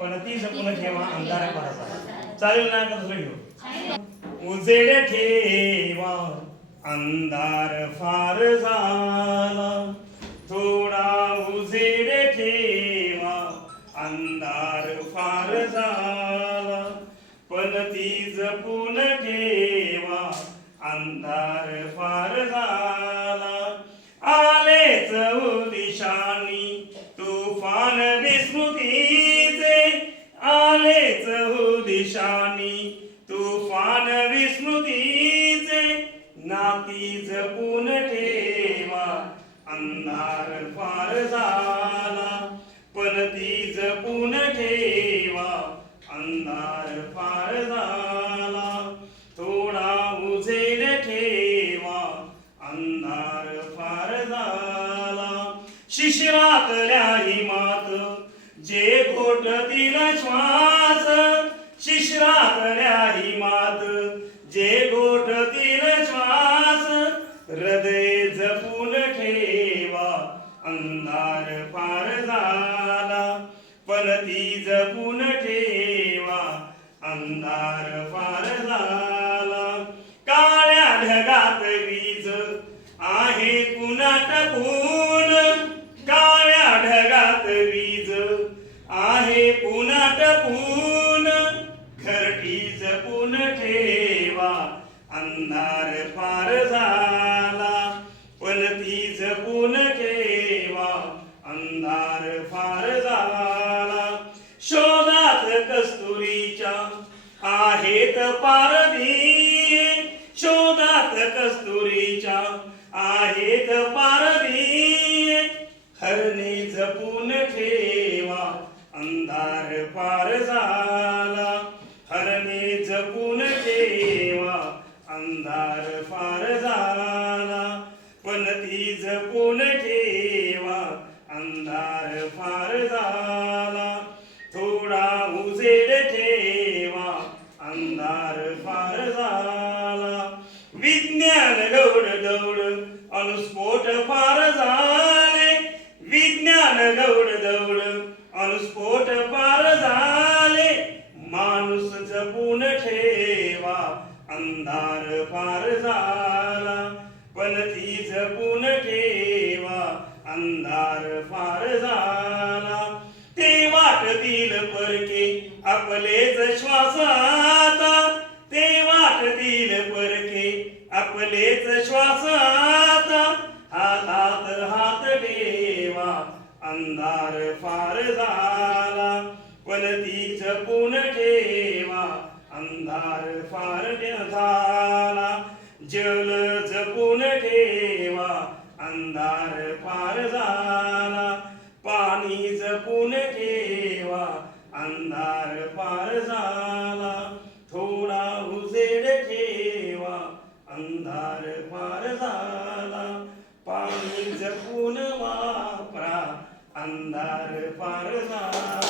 पण ती जपून ठेवा अंधार पडायचा चालेल. ना का दुसरं घेऊ? उजेड ठेवा अंधार फार झाला. थोडा उजेड ठेवा अंधार फार झाला. पण ती जपून ठेवा अंधार फार झाला. आलेच दिशानी तुफान विस्मृतीचे निशानी तुफान विस्मृतीचे नाती जपून ठेवा. अंधार फार झाला पण ती जपून ठेवा. अंधार फार झाला थोडा उजेड ठेवा. अंधार फार झाला शिशिरातल्या हिमात जे घोटतील श्वास शिशिरातल्या हिमात जे गोठतील श्वास हृदय जपून ठेवा. अंधार पार झाला पण ती जपून ठेवा. अंधार पार घरटी जपून ठेवा अंधार फार झाला. पण ती जपून ठेवा अंधार फार झाला. शोधात कस्तुरीच्या आहेत पारधी शोधात कस्तुरीच्या आहेत पारधी हरणे जपून ठेवा अंधार फार झाला. अंधार फार झाला. पण ती जपून ठेवा अंधार फार झाला. थोडा उजेड ठेवा अंधार फार झाला. विज्ञान गौड दौड अनुस्फोट फार झाले. विज्ञान गौड दौड अनुस्फोट फार झाले. माणूस जपून ठेवा अंधार फार झाला पण ती जपून ठेवा. अंधार फार झाला. ते वाटतील परके आपलेच श्वासाता. ते वाटतील परके आपलेच श्वासाता. हातात हात ठेवा. अंधार फार झाला पण ती जपून ठेवा. अंधार फार झाला जल जपून ठेवा अंधार फार झाला. पाणी जपून ठेवा अंधार फार झाला. थोडा उजेड ठेवा अंधार फार झाला. पाणी जपून वापरा अंधार फार झाला.